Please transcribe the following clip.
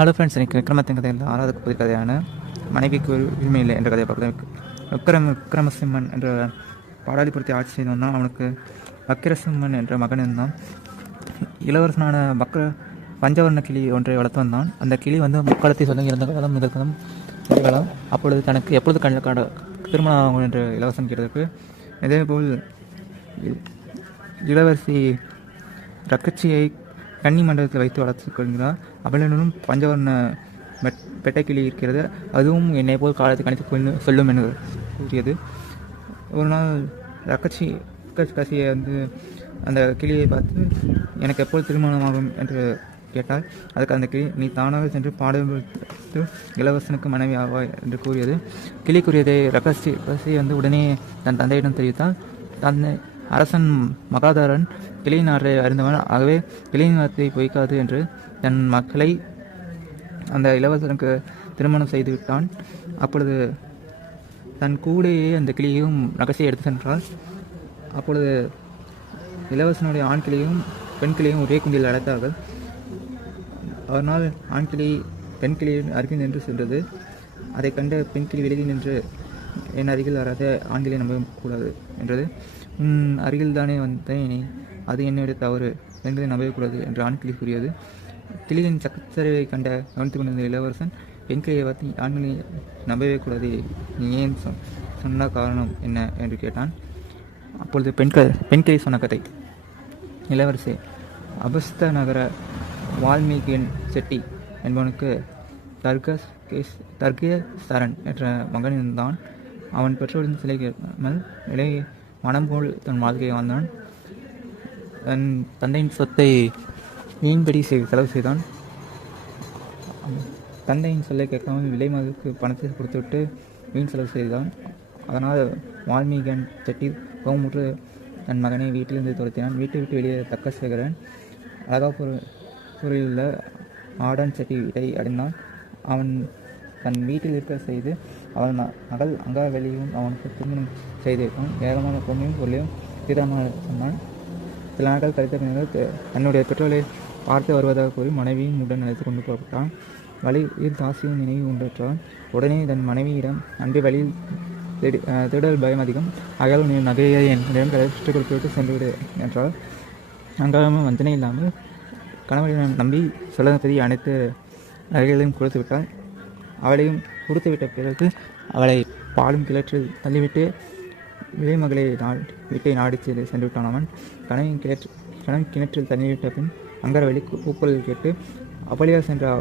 Hello friends, இன்றைக்கி விக்ரமத்தின் கதையில் 6வது புது கதையான மனைவிக்கு ஒரு உரிமை இல்லை என்ற கதையை பார்க்குறேன். விக்ரமசிம்மன் என்ற பாடாளிபுரத்தை ஆட்சி செய்து வந்தான். அவனுக்கு வக்கிரசிம்மன் என்ற மகன் இருந்தான். இளவரசனான பஞ்சவர்ண கிளி ஒன்றை வளர்த்து வந்தான். அந்த கிளி முக்காலத்தை சொல்ல இருந்த காலம் முதற்காலம் காலம். அப்பொழுது தனக்கு எப்பொழுது திருமணம் ஆகும் என்று இளவரசன் கேட்டதற்கு, இதேபோல் இளவரசி ரக்கச்சியை கன்னி மண்டலத்தில் வைத்து வளர்த்து கொள்கிறார். அவளிடம் பஞ்சவர்ண பெட்டைக்கிளி இருக்கிறது, அதுவும் என்னை போல் காலத்தை கணித்து சொல்லும் என்று கூறியது. ஒரு நாள் ரக்கசியை அந்த கிளியை பார்த்து, எனக்கு எப்போது திருமணமாகும் என்று கேட்டால், அதுக்கு அந்த கிளி, நீ தானாக சென்று பாடுபட்டு இளவரசனுக்கு மனைவி ஆவாய் என்று கூறியது. கிளி கூறியதை ரக்கசி உடனே தன் தந்தையிடம் தெரிவித்தால், தந்தை அரசன் மகாதாரன் கிளியின் ஆற்றை அறிந்தவன், ஆகவே கிளியின் ஆற்றை பொய்க்காது என்று தன் மக்களை அந்த இளவரசனுக்கு திருமணம் செய்து விட்டான். அப்பொழுது தன் கூடையே அந்த கிளியையும் ரகசியம் எடுத்து சென்றால், அப்பொழுது இளவரசனுடைய ஆண் கிளியும் பெண் கிளியும் ஒரே குந்தில் அடைத்தார்கள். அவனால் ஆண் கிளி பெண் கிளியின் அருகில் நின்று சென்றது. அதை கண்ட பெண் கிளி விலகி நின்று, என் அருகில் வராத ஆண்களை நம்பக்கூடாது என்றது. உன் அருகில் தானே வந்தேன், அது என்னுடைய தவறு, பெண்களை நம்பக்கூடாது என்று ஆண் கிளி கூறியது. கிளியின் சக்கச்சரிவை கண்ட கவனித்துக் கொண்டிருந்த இளவரசன், பெண் கிளியை பார்த்து, ஆண்களை நம்பவே கூடாது, நீ ஏன் சொன்ன காரணம் என்ன என்று கேட்டான். அப்பொழுது பெண் கிளி சொன்ன கதை. இளவரசி, அபஸ்த நகர வால்மீகியின் செட்டி என்பவனுக்கு தர்கேஸ்வரன் என்ற மகன் இருந்தான். அவன் பெற்றோரின் சிலை கேட்காமல் மனம் போல் தன் வாழ்க்கையை வாழ்ந்தான். தன் தந்தையின் சொத்தை வீண்படி செலவு செய்தான். தந்தையின் சொல்லை கேட்காமல் விலை மதிப்புக்கு பணத்தை கொடுத்துவிட்டு வீண் செலவு செய்தான். அதனால் வால்மீகன் செட்டி கோமுற்று தன் மகனை வீட்டிலிருந்து துரத்தினான். வீட்டை விட்டு வெளியே தக்கசேகரன் அழகாபுரில் உள்ள ஆடன் செட்டி வீட்டை அடைந்தான். அவன் தன் வீட்டில் இருக்க செய்து அவன் மகள் அங்காவெளியும் அவனுக்கு திருமணம் செய்து வைத்தான். ஏகமான பொண்ணையும் பொருளையும் சீதாமாக சொன்னான். சில நாட்கள் கழித்த பின்னர் தன்னுடைய பெற்றோரை பார்த்து வருவதாக கூறி மனைவியும் உடன் அழைத்து கொண்டு புறப்பட்டான். வழியில் தாசியும் நினைவு உண்டான். உடனே தன் மனைவியிடம், அன்றைய வழியில் தேடல் பயம் அதிகம், அகல் நீ நகையை என்னிடம் சுற்றுக் கொடுத்துவிட்டு சென்றுவிடு என்றால், அங்காளமும் வஞ்சனை இல்லாமல் கணவனிடம் நம்பி சொல்லப்பதி அனைத்து நகைகளையும் கொடுத்து விட்டாள். அவளையும் கொடுத்துவிட்ட பிறகு அவளை பாலும் கிணற்றில் தள்ளிவிட்டு விலைமகளை வீட்டை நாடி சென்று விட்டான். அவன் கணவன் கிணற்றில் தள்ளிவிட்ட பின் அங்கரவெளி கூக்குரல் கேட்டு அவளியாக சென்ற